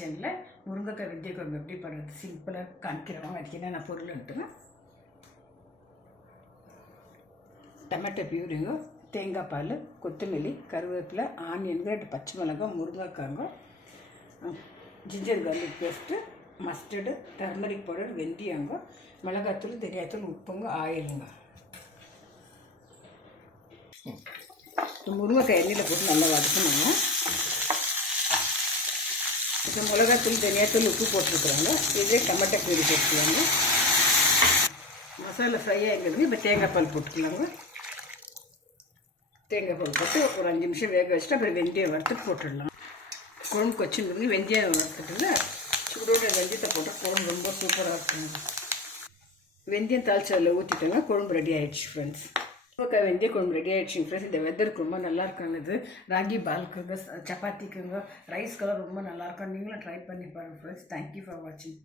கிச்சனில் முருங்கைக்காய் வெந்தய குழம்பு எப்படி பண்ணுறது சிம்பிளாக காமிக்கிறோம். அதுக்கு என்னென்ன பொருள் எடுத்துங்க. டொமேட்டோ பியூரிங்க, தேங்காய் பால், கொத்தமல்லி, கருவேப்பிலை, ஆனியன், 2 பச்சை மிளகாய், முருங்கைக்காங்க, ginger garlic paste, mustard, turmeric powder, வெந்தயங்க, மிளகாத்தூள், தனியாத்தூள், உப்புங்க, ஆயிலுங்க. முருங்கைக்காய் எண்ணெயில் போட்டு நல்லா வதக்கணுங்க. இப்போ மிளகாத்தூள், தனியாத்தூள், உப்பு போட்டுருக்குறாங்க. இதே டொமேட்டோ பியூரி போட்டுக்கலாங்க. மசாலா ஃப்ரை ஆகிடுது. இப்போ தேங்காய் பால் போட்டுக்கலாங்க. தேங்காய் பால் போட்டு ஒரு 5 நிமிஷம் வேக வச்சுட்டு அப்புறம் வெந்தயம் வறுத்துட்டு போட்டுடலாம். குழம்பு கொச்சின்னு வெந்தயம் வறுத்துட்டுல சூடோட வெந்தயத்தை போட்டால் குழம்பு ரொம்ப சூப்பராக இருக்குங்க. வெந்தயம் தாளிச்சு அதில் ஊற்றிட்டோங்க. குழம்பு ரெடி ஆகிடுச்சு ஃப்ரெண்ட்ஸ். முருங்கைக்காய் வெந்தய குழம்பு ரெடி ஆகிடுச்சிங்க ஃப்ரெண்ட்ஸ். இந்த வெதருக்கு ரொம்ப நல்லா இருக்காங்க. ராகி பால்க்குங்க, சப்பாத்திக்குங்க, ரைஸ்க்கெல்லாம் ரொம்ப நல்லாயிருக்கும். நீங்களும் ட்ரை பண்ணி பாருங்கள் ஃப்ரெண்ட்ஸ். தேங்க்யூ ஃபார் வாட்சிங்.